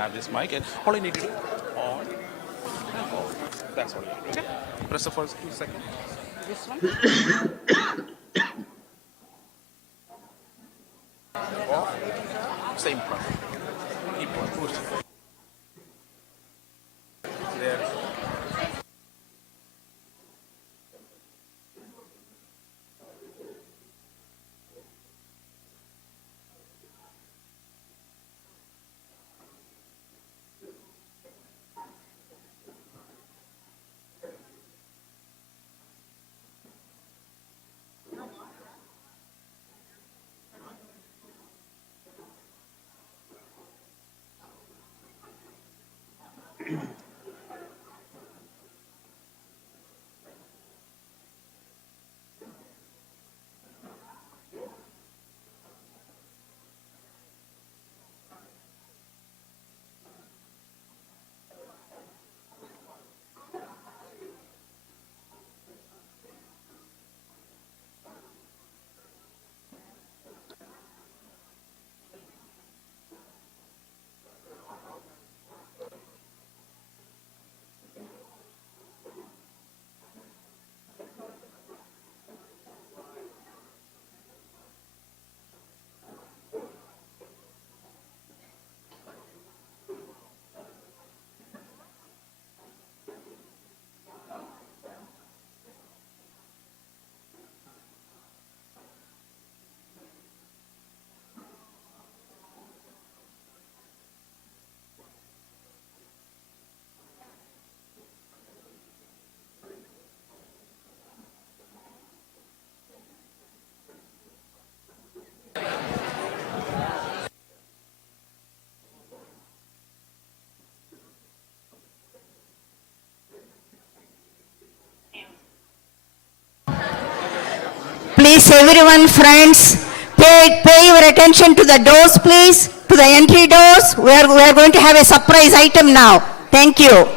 have this mic, and all you need to do on and off. That's all you need. Okay. Press the first 2 seconds. This one. Off. Same process. Keep on pushing. There. Please, everyone, friends, pay your attention to the doors, please, to the entry doors. We are going to have a surprise item now. Thank you.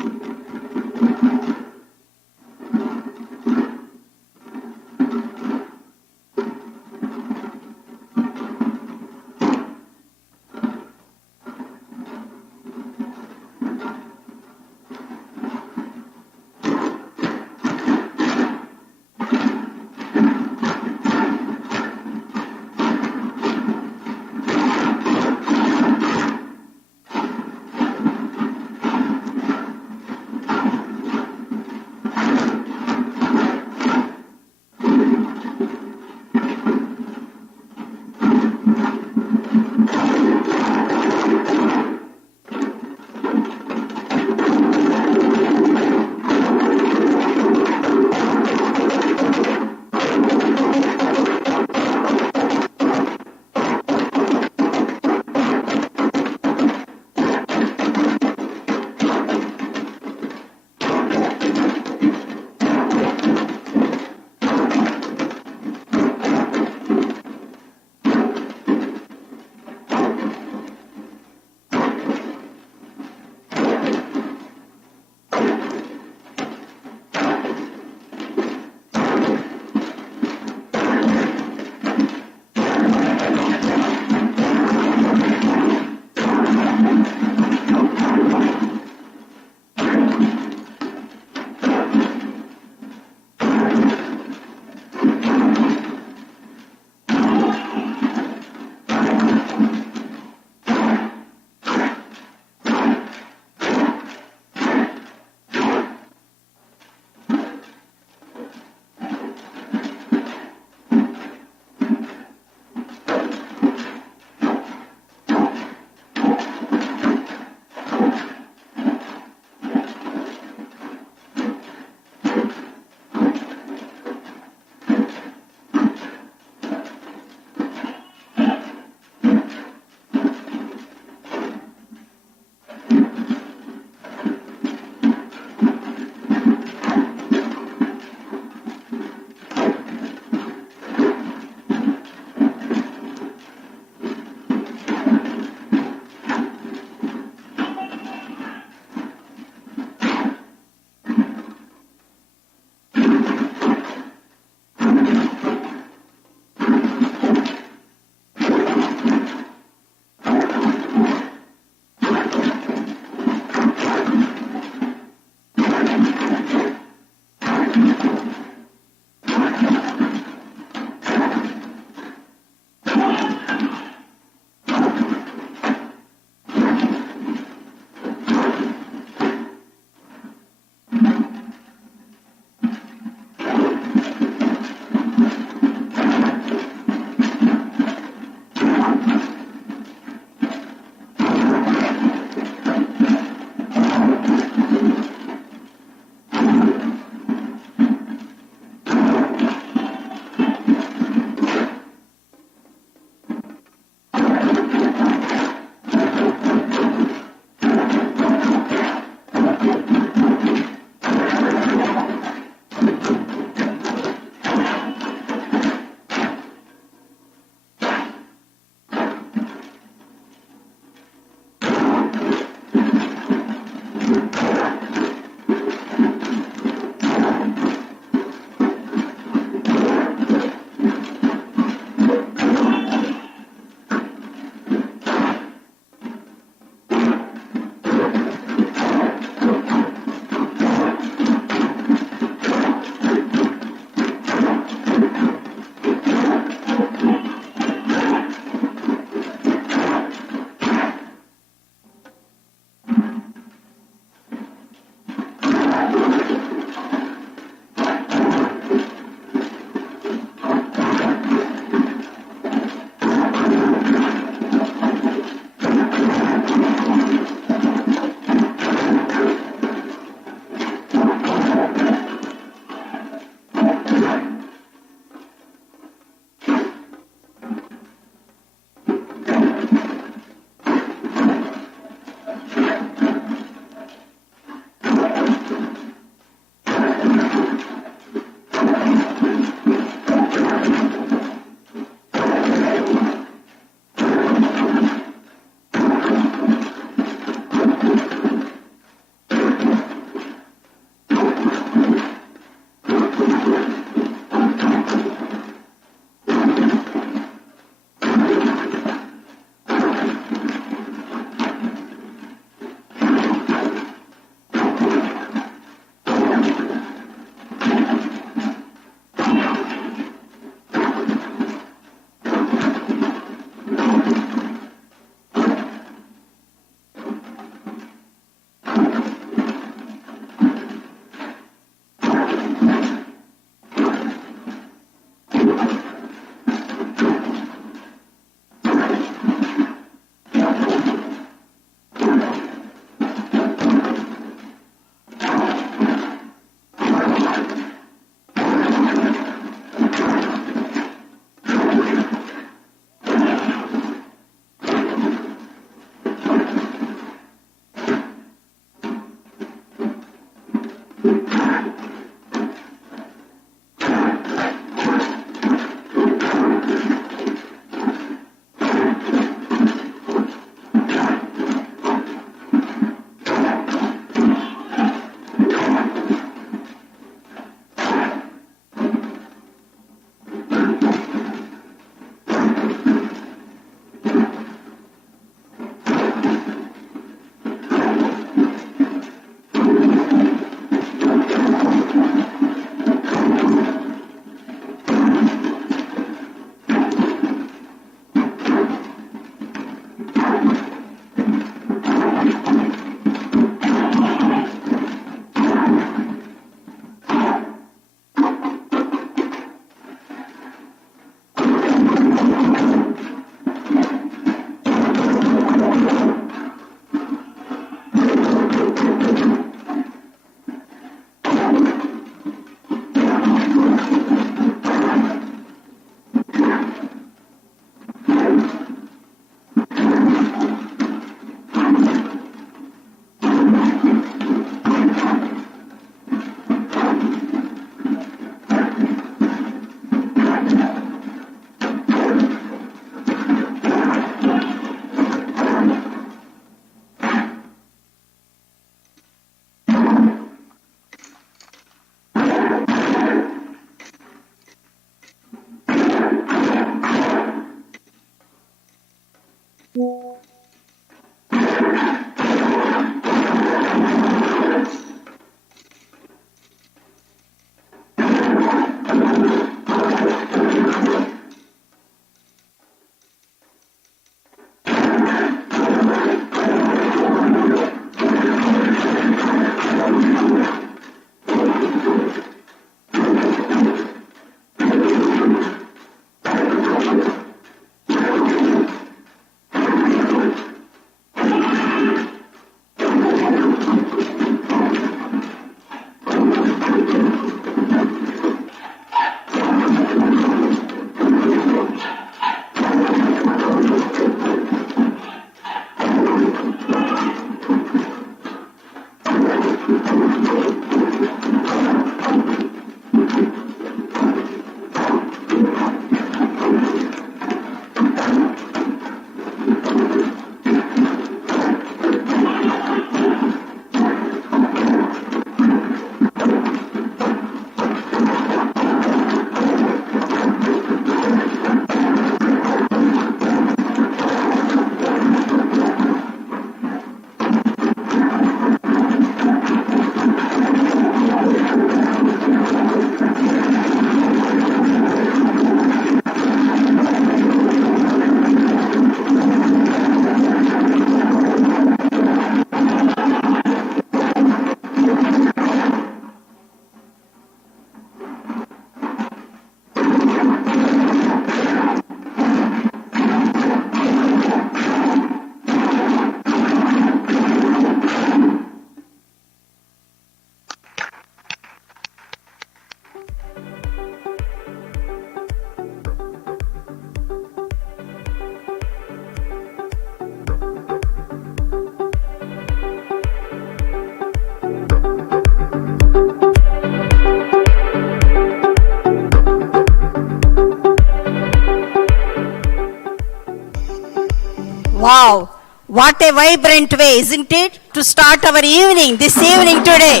Wow, what a vibrant way, isn't it? To start our evening, this evening today.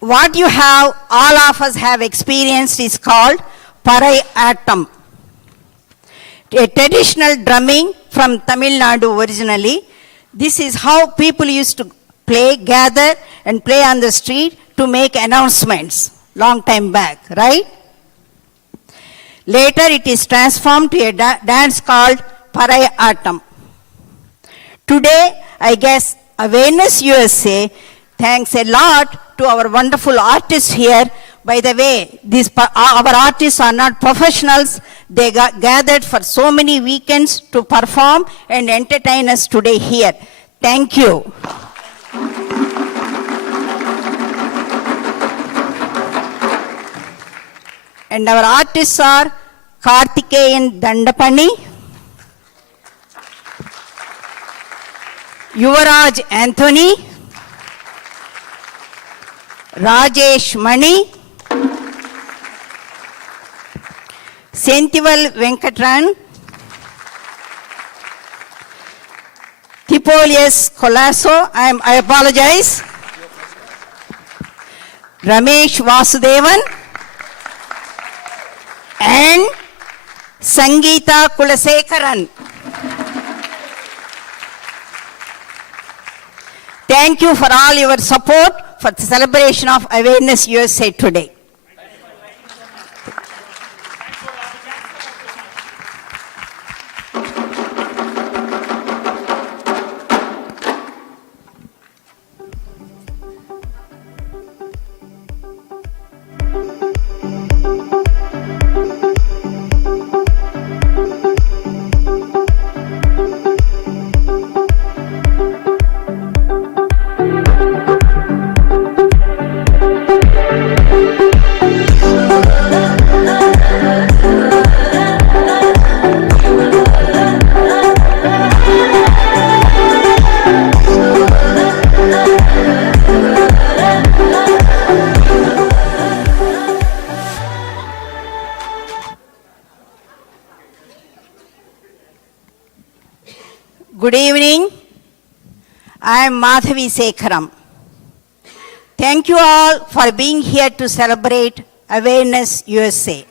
What you have, all of us have experienced is called Parai Atam. A traditional drumming from Tamil Nadu originally. This is how people used to play, gather and play on the street to make announcements long time back, right? Later it is transformed to a dance called Parai Atam. Today, I guess Awareness USA thanks a lot to our wonderful artists here. By the way, our artists are not professionals. They got gathered for so many weekends to perform and entertain us today here. Thank you. And our artists are Karthikeyan Dandapani, Yuvaraj Anthony, Rajesh Mani, Sentival Venkatran, Tipolius Colasso, I apologize, Ramesh Vasudevan, and Sangeeta Kulasekaran. Thank you for all your support for the celebration of Awareness USA today. Good evening. I am Madhavi Sekharam. Thank you all for being here to celebrate Awareness USA.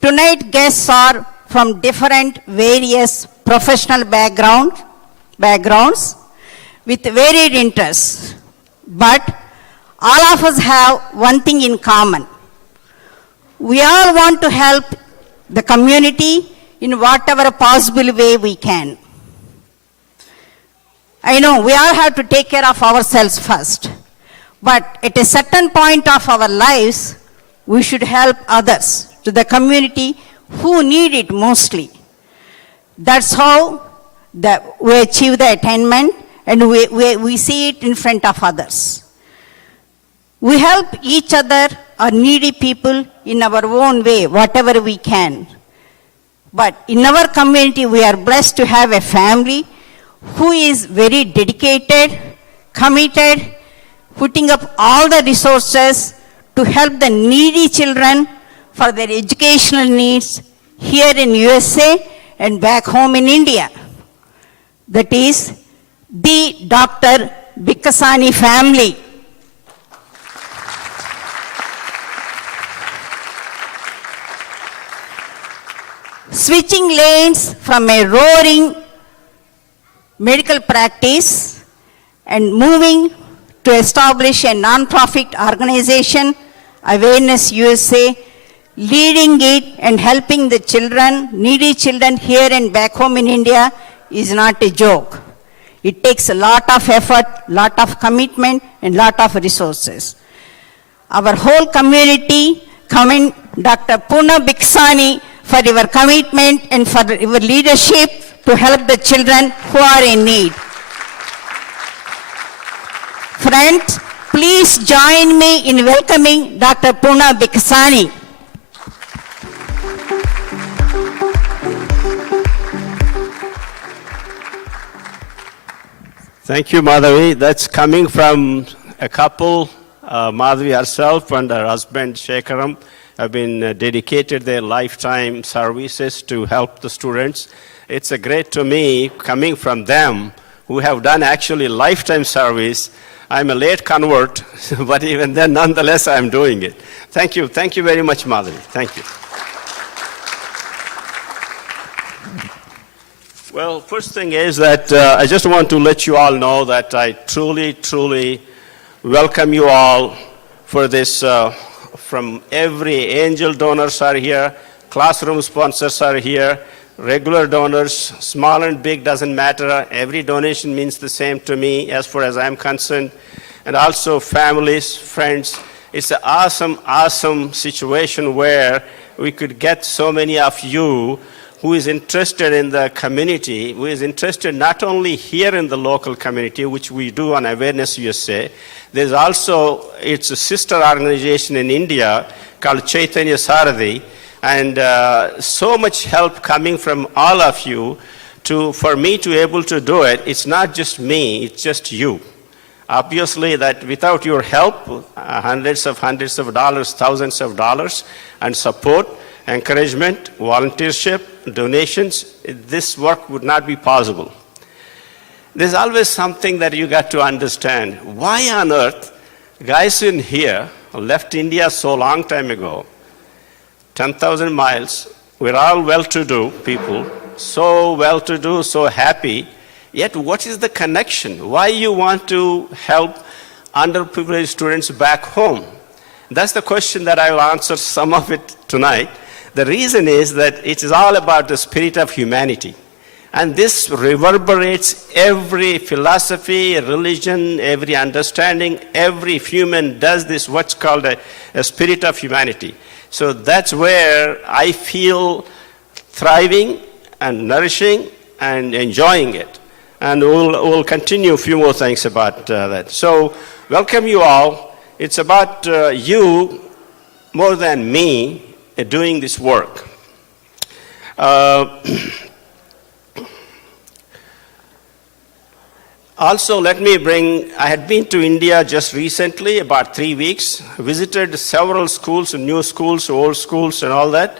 Tonight guests are from different various professional backgrounds with varied interests. But all of us have one thing in common. We all want to help the community in whatever possible way we can. I know we all have to take care of ourselves first, but at a certain point of our lives, we should help others, to the community who need it mostly. That's how we achieve the attainment, and we see it in front of others. We help each other or needy people in our own way, whatever we can. But in our community, we are blessed to have a family who is very dedicated, committed, putting up all the resources to help the needy children for their educational needs here in USA and back home in India. That is the Dr. Bikkasani family. Switching lanes from a roaring medical practice and moving to establish a non-profit organization, Awareness USA, leading it and helping the children, needy children here and back home in India is not a joke. It takes a lot of effort, lot of commitment, and lot of resources. Our whole community commend Dr. Puna Biksani for your commitment and for your leadership to help the children who are in need. Friends, please join me in welcoming Dr. Puna Biksani. Thank you, Madhavi. That's coming from a couple Madhavi herself and her husband Shekaram have been dedicated their lifetime services to help the students. It's a great to me coming from them who have done actually lifetime service. I'm a late convert, but even then, nonetheless, I'm doing it. Thank you very much, Madhavi. Thank you. Well, first thing is that I just want to let you all know that I truly welcome you all for this. From every angel donors are here, classroom sponsors are here, regular donors, small and big doesn't matter. Every donation means the same to me as far as I'm concerned. And also families, friends. It's an awesome situation where we could get so many of you who is interested in the community, who is interested not only here in the local community, which we do on Awareness USA. There's also, it's a sister organization in India called Chaitanya Sarathi, and so much help coming from all of you for me to be able to do it. It's not just me, it's just you. Obviously that without your help, hundreds of dollars, thousands of dollars, and support, encouragement, volunteership, donations, this work would not be possible. There's always something that you got to understand. Why on earth guys in here left India so long time ago, 10,000 miles, we're all well-to-do people, so well-to-do, so happy, yet what is the connection? Why you want to help underprivileged students back home? That's the question that I will answer some of it tonight. The reason is that it is all about the spirit of humanity. And this reverberates every philosophy, religion, every understanding. Every human does this, what's called a spirit of humanity. So that's where I feel thriving and nourishing and enjoying it. And we'll continue a few more things about that. So welcome you all. It's about you more than me doing this work. Also, let me I had been to India just recently, about 3 weeks, visited several schools, new schools, old schools, and all that.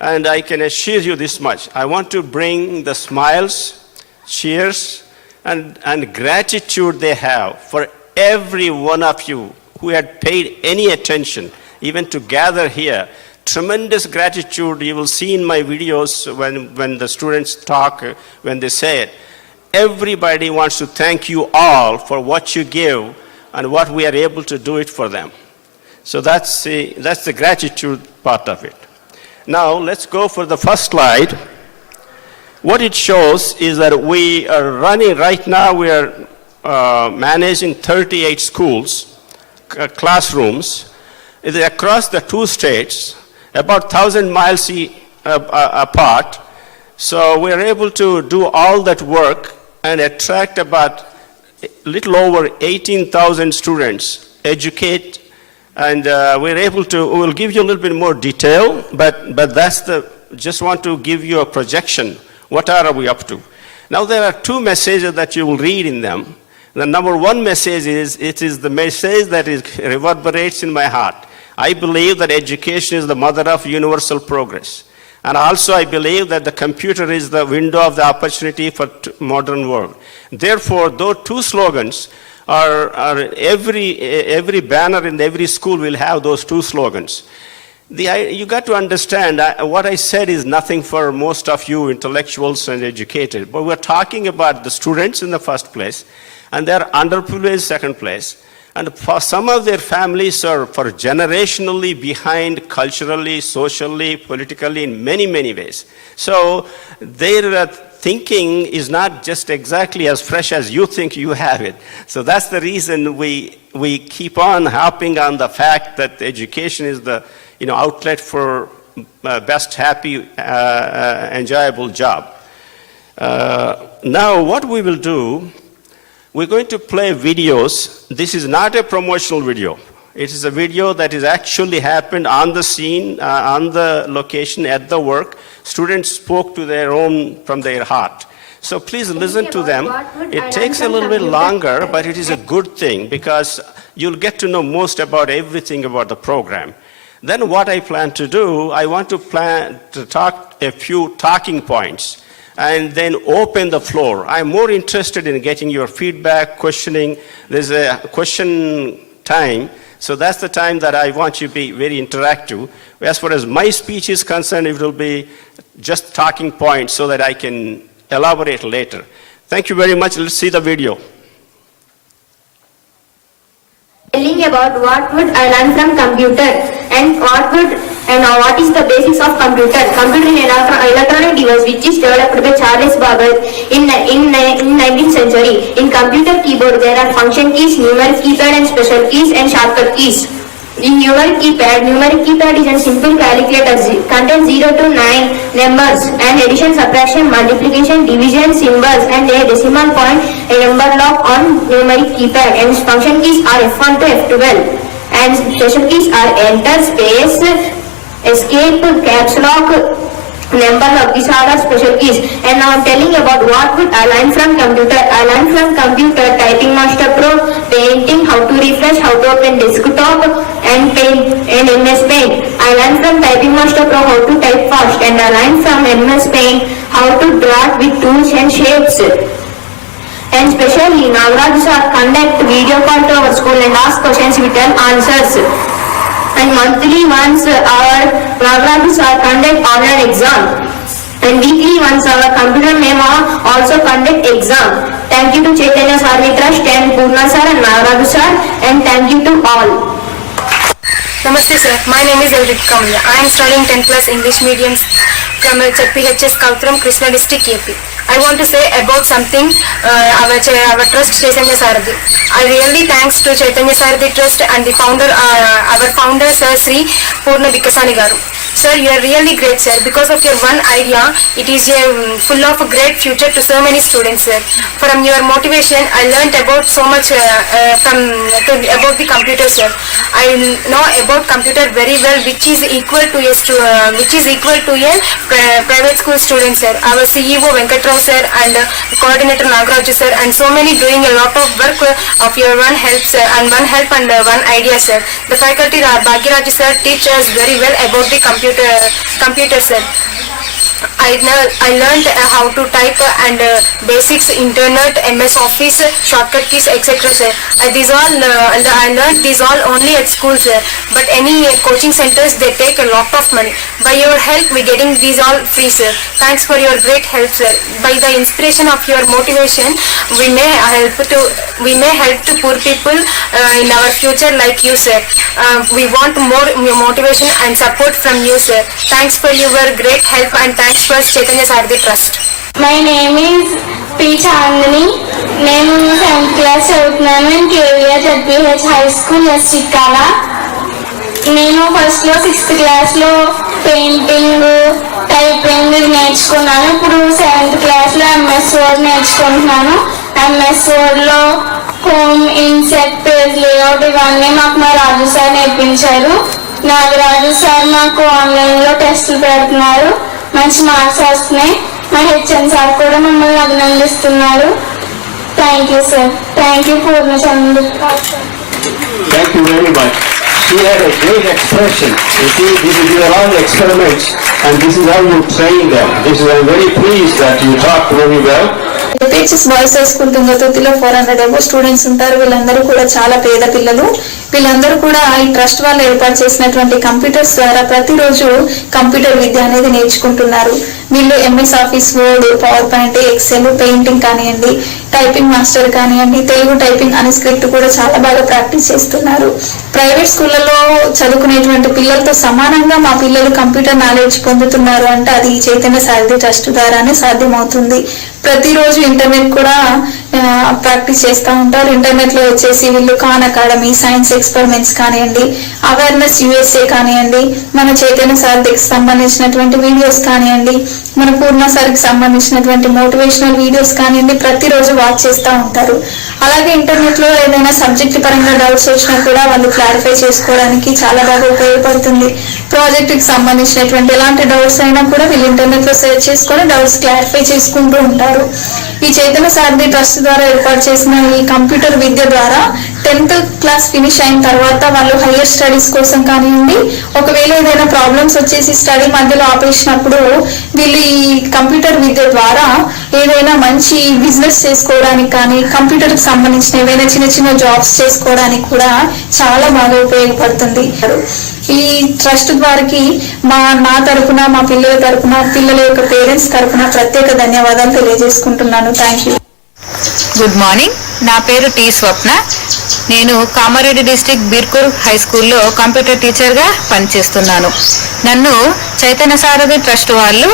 And I can assure you this much. I want to bring the smiles, cheers, and gratitude they have for every one of you who had paid any attention, even to gather here. Tremendous gratitude you will see in my videos when the students talk, when they say it. Everybody wants to thank you all for what you give and what we are able to do it for them. So that's the gratitude part of it. Now let's go for the first slide. What it shows is that we are running right now, we are managing 38 schools, classrooms, across the 2 states, about 1,000 miles apart. So we are able to do all that work and attract about a little over 18,000 students, educate, and we're able to, we'll give you a little bit more detail, but that's just want to give you a projection. What are we up to? Now there are 2 messages that you will read in them. The number 1 message is, it is the message that reverberates in my heart. I believe that education is the mother of universal progress. And also I believe that the computer is the window of the opportunity for modern world. Therefore, those 2 slogans are every banner in every school will have those 2 slogans. You got to understand, what I said is nothing for most of you intellectuals and educated, but we're talking about the students in the first place, and they're underprivileged second place. And for some of their families are for generationally behind culturally, socially, politically, in many, many ways. So their thinking is not just exactly as fresh as you think you have it. So that's the reason we keep on harping on the fact that education is the outlet for best, happy, enjoyable job. Now what we will do, we're going to play videos. This is not a promotional video. It is a video that is actually happened on the scene, on the location, at the work. Students spoke to from their heart. So please listen to them. It takes a little bit longer, but it is a good thing because you'll get to know most about everything about the program. Then what I plan to do, I want to talk a few talking points and then open the floor. I'm more interested in getting your feedback, questioning. There's a question time. So that's the time that I want you to be very interactive. As far as my speech is concerned, it will be just talking points so that I can elaborate later. Thank you very much. Let's see the video. Telling about what would I learn from computer and what is the basics of computer. Computer is an electronic device which is developed by Charles Babbage in 19th century. In computer keyboard there are function keys, numeric keypad and special keys and shortcut keys. In numeric keypad is a simple calculator, contains 0 to 9 numbers and addition, subtraction, multiplication, division, symbols and a decimal point, a number lock on numeric keypad, and function keys are F1 to F12 and special keys are enter, space, escape, caps lock, number lock. These are our special keys. And now I'm telling about what would I learn from computer. I learned from computer Typing Master Pro, painting, how to refresh, how to open desktop and paint and MS Paint. I learned from Typing Master Pro how to type fast, and I learned from MS Paint how to draw with tools and shapes. And especially Nagaraj sir conduct video call to our school and ask questions, we tell answers. And monthly once our Nagaraj sir conduct online exam. And weekly once our computer memo also conduct exam. Thank you to Chaitanya Sarathi Trust and Purna sir and Nagaraj sir, and thank you to all. Namaste sir, my name is Elrit Kamya. I am studying 10 plus English medium from ZPHS Kautram, Krishna district, AP. I want to say about something our trust Chaitanya Sarathi. I really thanks to Chaitanya Sarathi Trust and the founder, our founder Sir Sri Purna Vikasani Garu. Sir, you are really great, sir. Because of your one idea, it is full of a great future to so many students, sir. From your motivation, I learnt about so much about the computer, sir. I know about computer very well, which is equal to a private school student, sir. Our CEO Venkatrao sir and coordinator Nagaraj sir, and so many doing a lot of work of your one help, sir, and one idea, sir. The faculty Bhagiraj sir teach us very well about the computer, sir. I learned how to type and basics, internet, MS Office, shortcut keys, etc. sir. I learned these all only at school, sir. But any coaching centers, they take a lot of money. By your help, we getting these all free, sir. Thanks for your great help, sir. By the inspiration of your motivation, we may help to poor people in our future like you, sir. We want more motivation and support from you, sir. Thanks for your great help and thanks for Chaitanya Sarathi Trust. My name is P. Chandani. నేను 7th class చదువుతున్నాను. KVR ZPH high school ఎస్టికాల. నేను ఫస్ట్లో 6th క్లాస్లో painting, typing నేర్చుకున్నాను. ఇప్పుడు 7th క్లాస్లో MS word నేర్చుకుంటున్నాను. MS వర్డ్లో హోమ్, ఇన్సెట్, పేజ్ లేఅవుట్ ఇవన్నీ మాకు మా రాజు సార్ నేర్పించారు. నాగరాజు సార్ మాకు ఆన్లైన్లో టెస్టులు పెడుతున్నారు. మంచి మార్క్స్ వస్తున్నాయి. మా HM సార్ కూడా మమ్మల్ని అభినందిస్తున్నారు. Thank you sir. Thank you Purnachandra. Thank you very much. She had a great expression. You see, this is your own experiments, and this is how you train them. I'm very pleased that you talked very well. Teachers boys high school తుంగతుర్తిలో 400 అబో students ఉంటారు. వీళ్ళందరూ కూడా చాలా పేద పిల్లలు. వీళ్ళందరూ కూడా ఈ ట్రస్ట్ వాళ్ళు ఏర్పాటు చేసినటువంటి కంప్యూటర్స్ ద్వారా ప్రతిరోజు కంప్యూటర్ విద్య అనేది నేర్చుకుంటున్నారు. వీళ్ళు MS office, word, PowerPoint, excel, painting కానివ్వండి, టైపింగ్ మాస్టర్ కానివ్వండి, తెలుగు టైపింగ్ అనే స్క్రిప్ట్ కూడా చాలా బాగా ప్రాక్టీస్ చేస్తున్నారు. ప్రైవేట్ స్కూళ్ళలో చదువుకునేటువంటి పిల్లలతో సమానంగా మా పిల్లలు కంప్యూటర్ నాలెడ్జ్ పొందుతున్నారు అంటే అది చైతన్య సారథి ట్రస్ట్ ద్వారానే సాధ్యమవుతుంది. ప్రతిరోజు ఇంటర్నెట్ కూడా ప్రాక్టీస్ చేస్తూ ఉంటారు. ఇంటర్నెట్ లో వచ్చేసి వీళ్ళు ఖాన్ అకాడమీ, సైన్స్ ఎక్స్పెరిమెంట్స్ కానివ్వండి, అవేర్నెస్ USA కానివ్వండి, మన చైతన్య సారథికి సంబంధించినటువంటి వీడియోస్ కానివ్వండి, మన పూర్ణ సార్కి సంబంధించినటువంటి మోటివేషనల్ వీడియోస్ కానివ్వండి, ప్రతిరోజు వాచ్ చేస్తూ ఉంటారు. అలాగే ఇంటర్నెట్ లో ఏదైనా సబ్జెక్ట్ పరంగా డౌట్స్ వచ్చినా కూడా వాళ్ళు క్లారిఫై చేసుకోవడానికి చాలా బాగా ఉపయోగపడుతుంది. ప్రాజెక్ట్కి సంబంధించినటువంటి ఎలాంటి డౌట్స్ అయినా కూడా వీళ్ళు ఇంటర్నెట్లో సెర్చ్ చేసుకొని డౌట్స్ క్లారిఫై చేసుకుంటూ ఉంటారు. ఈ చైతన్య సారథి ట్రస్ట్ ద్వారా ఏర్పాటు చేసిన ఈ కంప్యూటర్ విద్య ద్వారా 10th క్లాస్ ఫినిష్ అయిన తర్వాత వాళ్ళు హయ్యర్ స్టడీస్ కోసం కానివ్వండి, ఒకవేళ ఏదైనా ప్రాబ్లమ్స్ వచ్చేసి స్టడీ మధ్యలో ఆపేసినప్పుడు వీళ్ళు ఈ కంప్యూటర్ విద్య ద్వారా ఏదైనా మంచి బిజినెస్ చేసుకోవడానికి కానీ, కంప్యూటర్కి సంబంధించిన ఏవైనా చిన్న చిన్న జాబ్స్ చేసుకోవడానికి కూడా చాలా బాగా ఉపయోగపడుతుంది. ఈ ట్రస్ట్ ద్వారాకి నా తరపున, మా పిల్లల తరపున, పిల్లల యొక్క పేరెంట్స్ తరపున ప్రత్యేక ధన్యవాదాలు తెలియజేసుకుంటున్నాను. Thank you. గుడ్ మార్నింగ్, నా పేరు టి స్వప్న. నేను కామారెడ్డి డిస్ట్రిక్ట్ బీర్కూర్ హై స్కూల్లో కంప్యూటర్ టీచర్గా పనిచేస్తున్నాను. నన్ను చైతన్య సారథి ట్రస్ట్ వాళ్ళు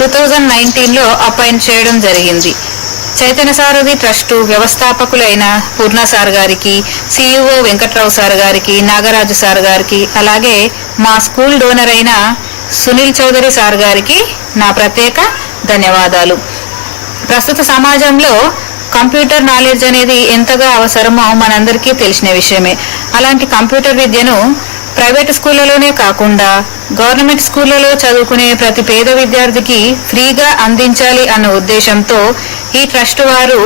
2019లో అపాయింట్ చేయడం జరిగింది. చైతన్య సారథి ట్రస్టు వ్యవస్థాపకులైన పూర్ణ సార్ గారికి, సిఇఓ వెంకట్రావు సార్ గారికి, నాగరాజు సార్ గారికి, అలాగే మా స్కూల్ డోనర్ అయిన సునీల్ చౌదరి సార్ గారికి నా ప్రత్యేక ధన్యవాదాలు. ప్రస్తుత సమాజంలో కంప్యూటర్ నాలెడ్జ్ అనేది ఎంతగా అవసరమో మనందరికీ తెలిసిన విషయమే. అలాంటి కంప్యూటర్ విద్యను ప్రైవేట్ స్కూళ్ళలోనే కాకుండా గవర్నమెంట్ స్కూళ్ళలో చదువుకునే ప్రతి పేద విద్యార్థికి ఫ్రీగా అందించాలి అన్న ఉద్దేశంతో ఈ ట్రస్ట్ వారు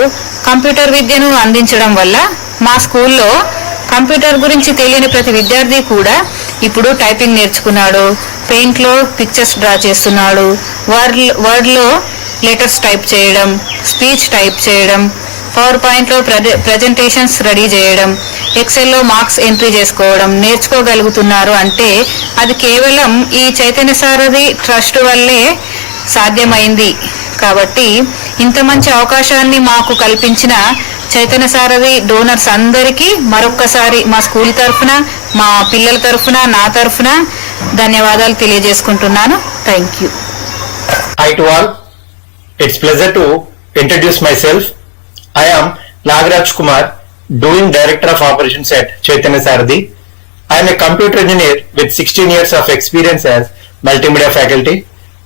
కంప్యూటర్ విద్యను అందించడం వల్ల మా స్కూల్లో కంప్యూటర్ గురించి తెలియని ప్రతి విద్యార్థి కూడా ఇప్పుడు టైపింగ్ నేర్చుకున్నాడు, పెయింట్లో పిక్చర్స్ డ్రా చేస్తున్నాడు, వర్డ్లో లెటర్స్ టైప్ చేయడం, స్పీచ్ టైప్ చేయడం, పవర్ పాయింట్లో ప్రజెంటేషన్స్ రెడీ చేయడం, ఎక్సెల్లో మార్క్స్ ఎంట్రీ చేసుకోవడం నేర్చుకోగలుగుతున్నారు. అంటే అది కేవలం ఈ చైతన్య సారథి ట్రస్ట్ వల్లే సాధ్యమైంది. కాబట్టి ఇంత మంచి అవకాశాన్ని మాకు కల్పించిన చైతన్య సారథి డోనర్స్ అందరికీ మరొక్కసారి మా స్కూల్ తరఫున, మా పిల్లల తరఫున, నా తరఫున ధన్యవాదాలు తెలియజేసుకుంటున్నాను. Thank you. Hi to all. It's pleasure to introduce myself. I am Nagaraj Kumar, doing Director of Operations at Chaitanya Sarathi. I am a computer engineer with 16 years of experience as multimedia faculty.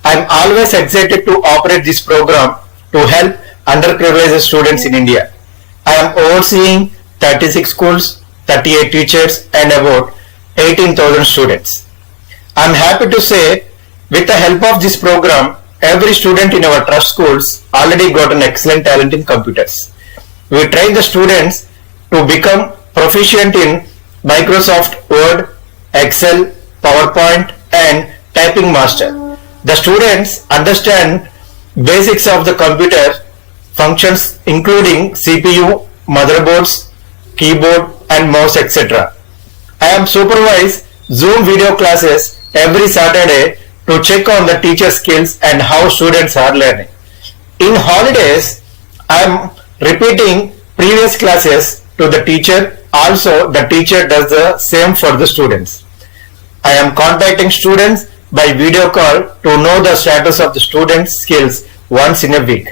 I am always excited to operate this program to help underprivileged students in India. I am overseeing 36 schools, 38 teachers and about 18,000 students. I am happy to say, with the help of this program, every student in our trust schools already got an excellent talent in computers. We train the students to become proficient in Microsoft Word, Excel, PowerPoint and Typing Master. The students understand basics of the computer functions including CPU, motherboards, keyboard and mouse, etc. I am supervise Zoom video classes every Saturday to check on the teacher skills and how students are learning. In holidays, I am repeating previous classes to the teacher. Also, the teacher does the same for the students. I am contacting students by video call to know the status of the students' skills once in a week.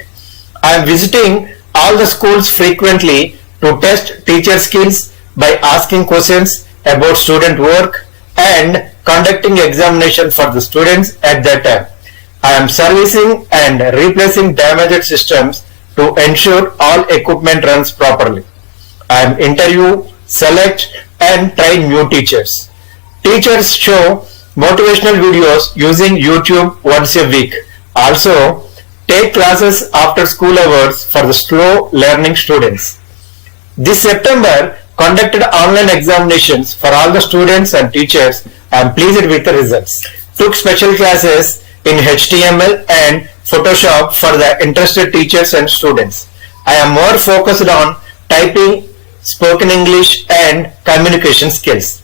I am visiting all the schools frequently to test teacher skills by asking questions about student work and conducting examination for the students at that time. I am servicing and replacing damaged systems to ensure all equipment runs properly. I am interview, select and train new teachers. Teachers show motivational videos using YouTube once a week. Also, take classes after school hours for the slow learning students. This September, conducted online examinations for all the students and teachers. I am pleased with the results. Took special classes in HTML and Photoshop for the interested teachers and students. I am more focused on typing, spoken English and communication skills.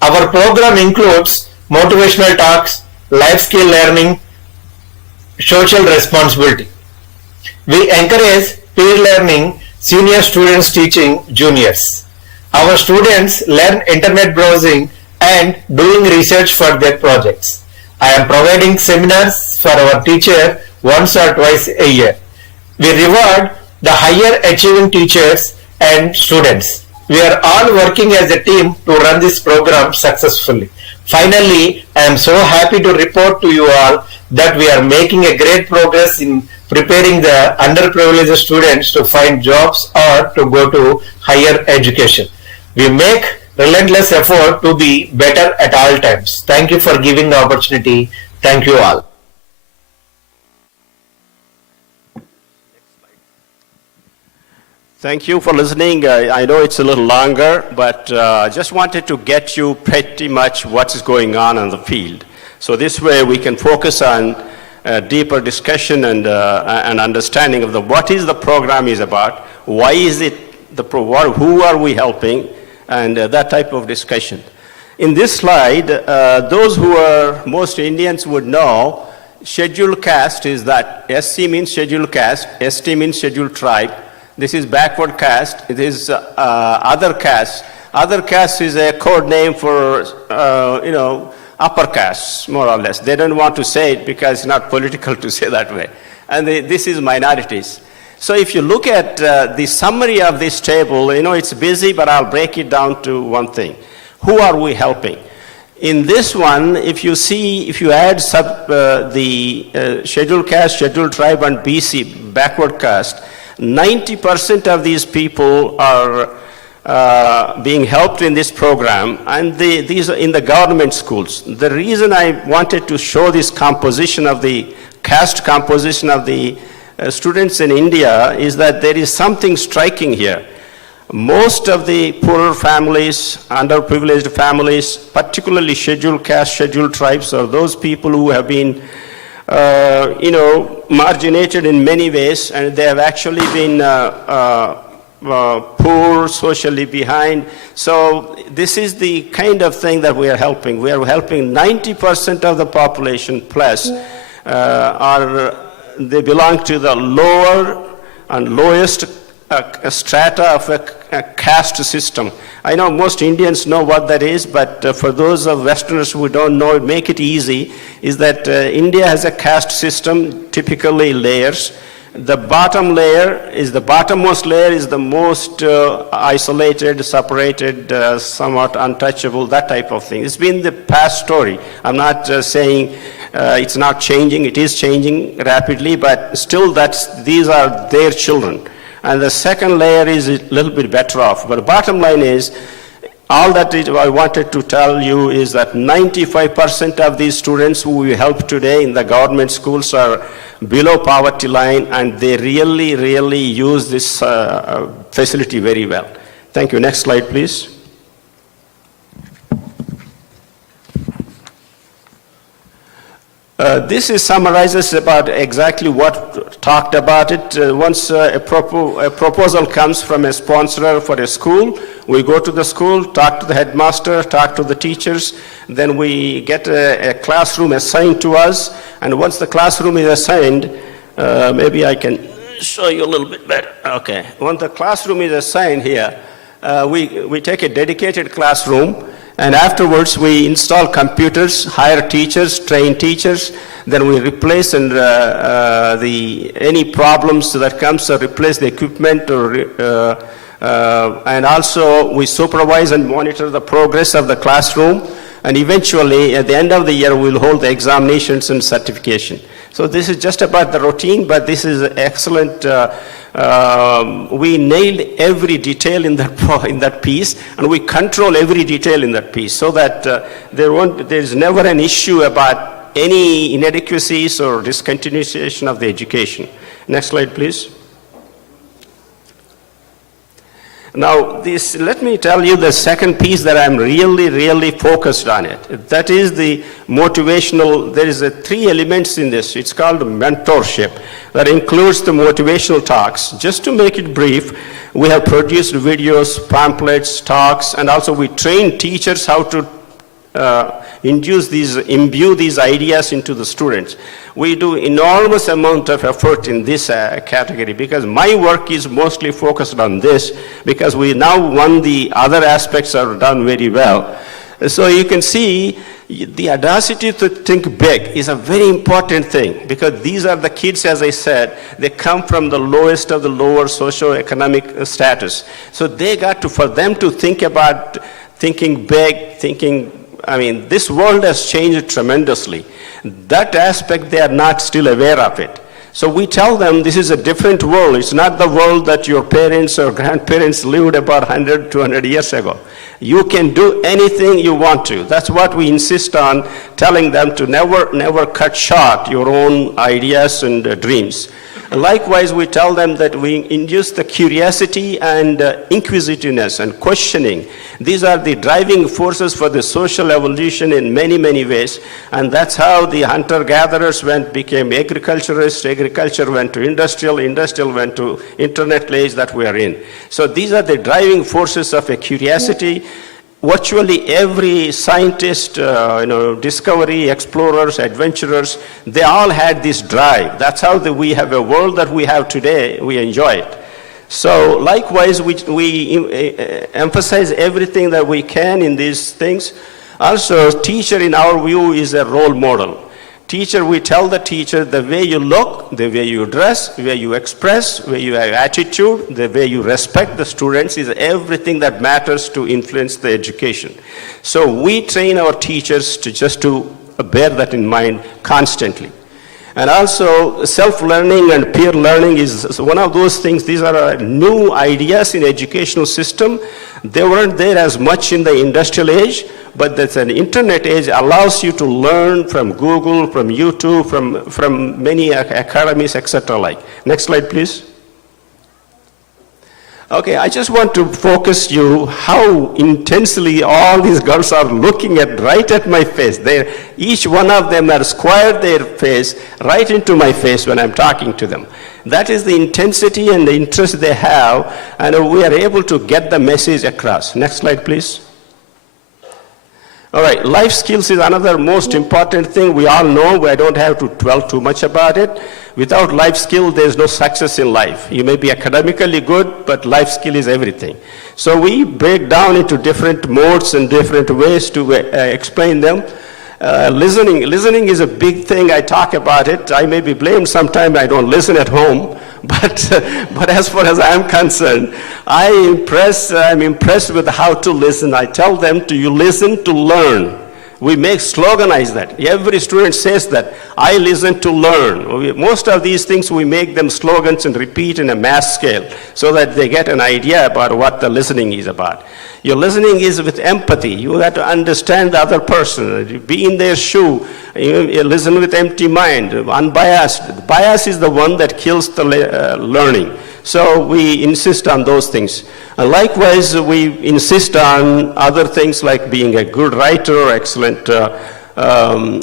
Our program includes motivational talks, life skill learning, social responsibility. We encourage peer learning, senior students teaching juniors. Our students learn internet browsing and doing research for their projects. I am providing seminars for our teacher once or twice a year. We reward the higher achieving teachers and students. We are all working as a team to run this program successfully. Finally, I am so happy to report to you all that we are making a great progress in preparing the underprivileged students to find jobs or to go to higher education. We make relentless effort to be better at all times. Thank you for giving the opportunity. Thank you all. Thank you for listening. I know it's a little longer, but I just wanted to get you pretty much what is going on the field. So this way we can focus on deeper discussion and understanding of what is the program is about, why is it who are we helping, and that type of discussion. In this slide, those who are most Indians would know, scheduled caste is that SC means scheduled caste, ST means scheduled tribe. This is backward caste. It is other caste. Other caste is a code name for upper castes, more or less. They don't want to say it because it's not political to say that way. And this is minorities. So if you look at the summary of this table, it's busy, but I'll break it down to one thing. Who are we helping? In this one, if you add the scheduled caste, scheduled tribe, and BC, backward caste, 90% of these people are being helped in this program, and these are in the government schools. The reason I wanted to show this composition of the caste composition of the students in India is that there is something striking here. Most of the poorer families, underprivileged families, particularly scheduled caste, scheduled tribes, are those people who have been marginated in many ways, and they have actually been poor, socially behind. So this is the kind of thing that we are helping. We are helping 90% of the population plus they belong to the lower and lowest strata of a caste system. I know most Indians know what that is, but for those of Westerners who don't know, make it easy, is that India has a caste system, typically layers. The bottom layer is the bottommost layer is the most isolated, separated, somewhat untouchable, that type of thing. It's been the past story. I'm not saying it's not changing. It is changing rapidly, but still these are their children. And the second layer is a little bit better off. But the bottom line is, all that I wanted to tell you is that 95% of these students who we help today in the government schools are below poverty line, and they really, really use this facility very well. Thank you. Next slide, please. This summarizes about exactly what talked about it. Once a proposal comes from a sponsor for a school, we go to the school, talk to the headmaster, talk to the teachers, then we get a classroom assigned to us, and once the classroom is assigned, maybe I can show you a little bit better. Okay, once the classroom is assigned here, we take a dedicated classroom, and afterwards we install computers, hire teachers, train teachers, then we replace and any problems that comes, replace the equipment, and also we supervise and monitor the progress of the classroom, and eventually at the end of the year we'll hold the examinations and certification. So this is just about the routine, but this is excellent. We nailed every detail in that piece, and we control every detail in that piece, so that there's never an issue about any inadequacies or discontinuation of the education. Next slide, please. Now, let me tell you the second piece that I'm really, really focused on it. That is the motivational. There is 3 elements in this. It's called mentorship. That includes the motivational talks. Just to make it brief, we have produced videos, pamphlets, talks, and also we train teachers how to imbue these ideas into the students. We do enormous amount of effort in this category, because my work is mostly focused on this, because we now the other aspects are done very well. So you can see the audacity to think big is a very important thing, because these are the kids, as I said, they come from the lowest of the lower socioeconomic status. So for them to think about thinking big, this world has changed tremendously. That aspect, they are not still aware of it. So we tell them this is a different world. It's not the world that your parents or grandparents lived about 100, 200 years ago. You can do anything you want to. That's what we insist on, telling them to never cut short your own ideas and dreams. Likewise, we tell them that we induce the curiosity and inquisitiveness and questioning. These are the driving forces for the social evolution in many, many ways. And that's how the hunter-gatherers became agriculturists, agriculture went to industrial went to internet age that we are in. So these are the driving forces of a curiosity. Virtually every scientist, discovery, explorers, adventurers, they all had this drive. That's how we have a world that we have today. We enjoy it. So likewise, we emphasize everything that we can in these things. Also, teacher in our view is a role model. Teacher, we tell the teacher the way you look, the way you dress, the way you express, the way you have attitude, the way you respect the students is everything that matters to influence the education. So we train our teachers to bear that in mind constantly. And also self-learning and peer learning is one of those things. These are new ideas in educational system. They weren't there as much in the industrial age, but that's an internet age allows you to learn from Google, from YouTube, from many academies, etc. like. Next slide, please. Okay, I just want to focus you how intensely all these girls are looking right at my face. Each one of them are squared their face right into my face when I'm talking to them. That is the intensity and the interest they have, and we are able to get the message across. Next slide, please. All right, life skills is another most important thing. We all know, I don't have to dwell too much about it. Without life skill, there's no success in life. You may be academically good, but life skill is everything. So we break down into different modes and different ways to explain them. Listening is a big thing. I talk about it. I may be blamed sometimes I don't listen at home, but as far as I'm concerned, I'm impressed with how to listen. I tell them you listen to learn. We sloganize that. Every student says that, I listen to learn. Most of these things we make them slogans and repeat in a mass scale so that they get an idea about what the listening is about. Your listening is with empathy. You have to understand the other person, be in their shoe, you listen with empty mind, unbiased. Bias is the one that kills the learning. So we insist on those things. Likewise, we insist on other things like being a good writer, excellent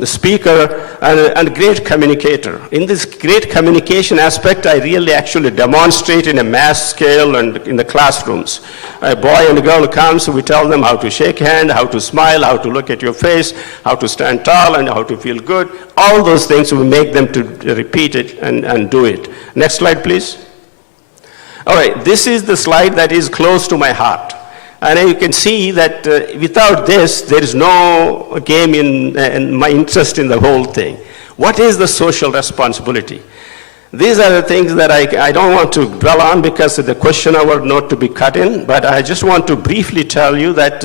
speaker, and great communicator. In this great communication aspect, I really actually demonstrate in a mass scale and in the classrooms. A boy and a girl comes, we tell them how to shake hand, how to smile, how to look at your face, how to stand tall, and how to feel good. All those things, we make them to repeat it and do it. Next slide, please. All right, this is the slide that is close to my heart. And you can see that without this, there is no game in my interest in the whole thing. What is the social responsibility? These are the things that I don't want to dwell on because the question hour not to be cut in, but I just want to briefly tell you that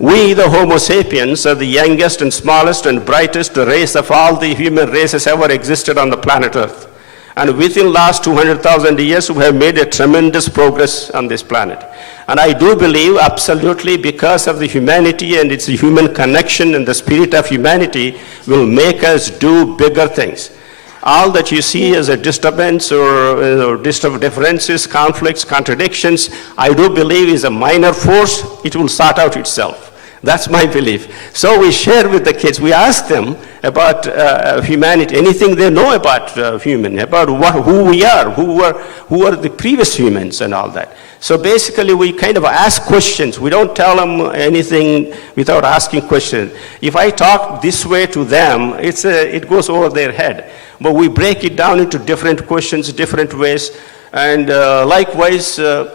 we, the Homo sapiens, are the youngest and smallest and brightest race of all the human races ever existed on the planet Earth. And within the last 200,000 years, we have made a tremendous progress on this planet. And I do believe absolutely because of the humanity and its human connection and the spirit of humanity will make us do bigger things. All that you see as a disturbance or differences, conflicts, contradictions, I do believe is a minor force. It will sort out itself. That's my belief. So we share with the kids. We ask them about humanity, anything they know about human, about who we are, who are the previous humans and all that. So basically we kind of ask questions. We don't tell them anything without asking questions. If I talk this way to them, it goes over their head. But we break it down into different questions, different ways. And likewise, the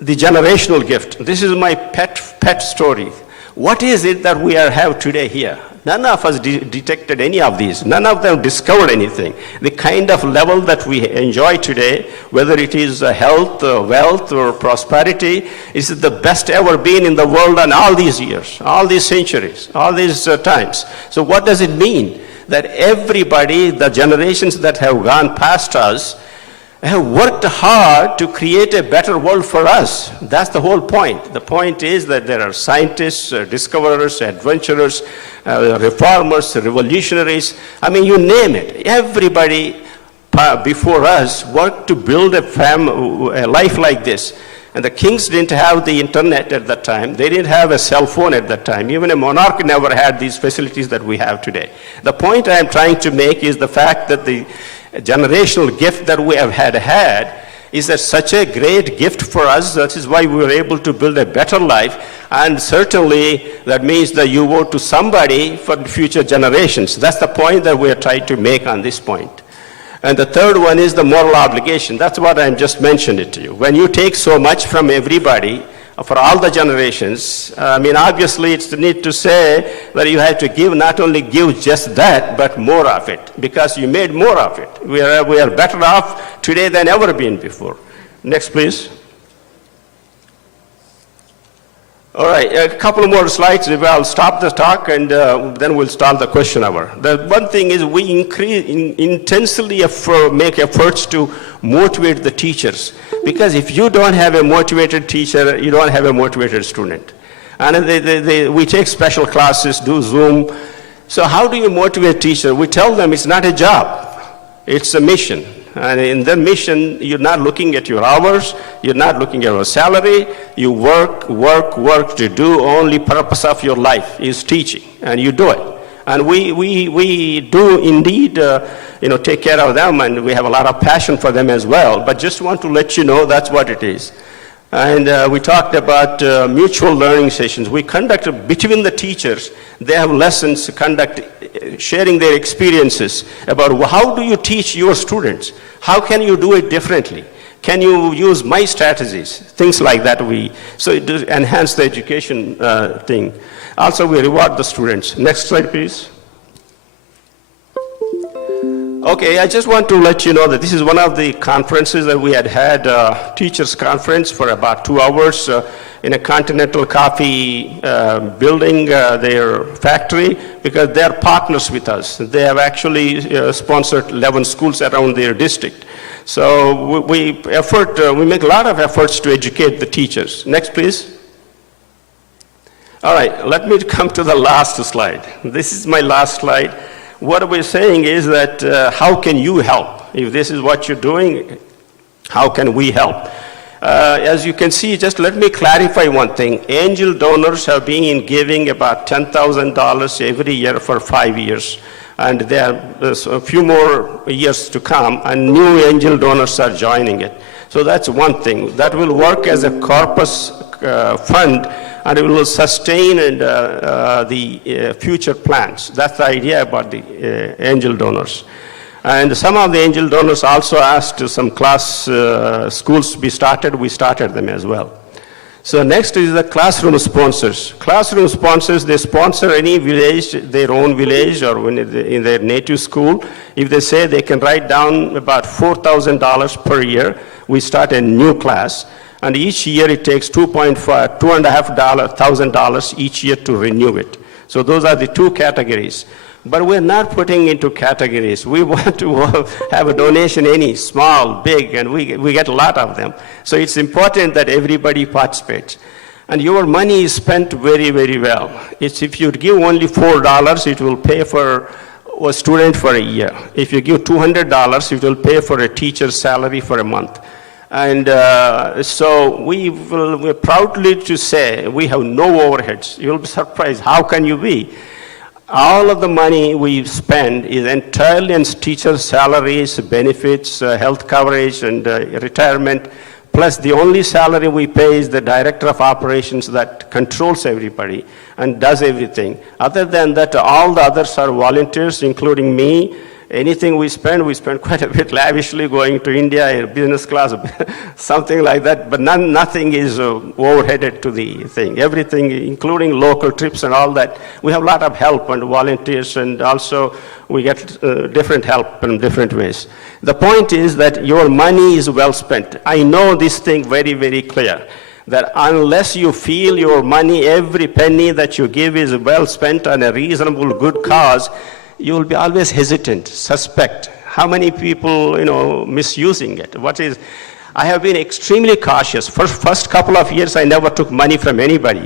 generational gift. This is my pet story. What is it that we have today here? None of us detected any of these. None of them discovered anything. The kind of level that we enjoy today, whether it is health, wealth, or prosperity, is the best ever been in the world in all these years, all these centuries, all these times. So what does it mean? that everybody, the generations that have gone past us, have worked hard to create a better world for us. That's the whole point. The point is that there are scientists, discoverers, adventurers, reformers, revolutionaries. I mean, you name it. Everybody before us worked to build a life like this. And the kings didn't have the internet at that time. They didn't have a cell phone at that time. Even a monarch never had these facilities that we have today. The point I am trying to make is the fact that the generational gift that we have had is that such a great gift for us. That is why we were able to build a better life. And certainly that means that you owe to somebody for the future generations. That's the point that we are trying to make on this point. And the third one is the moral obligation. That's what I just mentioned it to you. When you take so much from everybody, for all the generations, I mean, obviously it's the need to say that you have to give, not only give just that, but more of it, because you made more of it. We are better off today than ever been before. Next, please. All right, a couple more slides. I'll stop the talk and then we'll start the question hour. The one thing is we intensely make efforts to motivate the teachers. Because if you don't have a motivated teacher, you don't have a motivated student. And we take special classes, do Zoom. So how do you motivate teachers? We tell them it's not a job, it's a mission. And in the mission, you're not looking at your hours, you're not looking at your salary, you work to do only purpose of your life is teaching, and you do it. And we do indeed, take care of them, and we have a lot of passion for them as well. But just want to let you know that's what it is. And we talked about mutual learning sessions. We conduct between the teachers. They have lessons, sharing their experiences about how do you teach your students? How can you do it differently? Can you use my strategies? Things like that. So it does enhance the education thing. Also, we reward the students. Next slide, please. Okay, I just want to let you know that this is one of the conferences that we had teachers conference for about 2 hours in a Continental Coffee building, their factory, because they are partners with us. They have actually sponsored 11 schools around their district. So we make a lot of efforts to educate the teachers. Next, please. All right, let me come to the last slide. This is my last slide. What we're saying is that how can you help? If this is what you're doing, how can we help? As you can see, just let me clarify one thing. Angel donors have been giving about $10,000 every year for 5 years. And there's a few more years to come, and new angel donors are joining it. So that's one thing. That will work as a corpus fund, and it will sustain the future plans. That's the idea about the angel donors. And some of the angel donors also asked some schools to be started. We started them as well. So next is the classroom sponsors. Classroom sponsors, they sponsor any village, their own village, or in their native school. If they say they can write down about $4,000 per year, we start a new class. And each year it takes $2,500 each year to renew it. So those are the two categories. But we're not putting into categories. We want to have a donation, any, small, big, and we get a lot of them. So it's important that everybody participates. And your money is spent very, very well. If you give only $4, it will pay for a student for a year. If you give $200, it will pay for a teacher's salary for a month. And so we're proudly to say we have no overheads. You'll be surprised. How can you be? All of the money we spend is entirely on teachers' salaries, benefits, health coverage, and retirement. Plus, the only salary we pay is the director of operations that controls everybody and does everything. Other than that, all the others are volunteers, including me. Anything we spend quite a bit lavishly, going to India in business class, something like that, but nothing is overheaded to the thing. Everything, including local trips and all that, we have a lot of help and volunteers, and also we get different help in different ways. The point is that your money is well spent. I know this thing very, very clear, that unless you feel your money, every penny that you give is well spent on a reasonable, good cause, you will be always hesitant, suspect. How many people, misusing it? I have been extremely cautious. First couple of years, I never took money from anybody.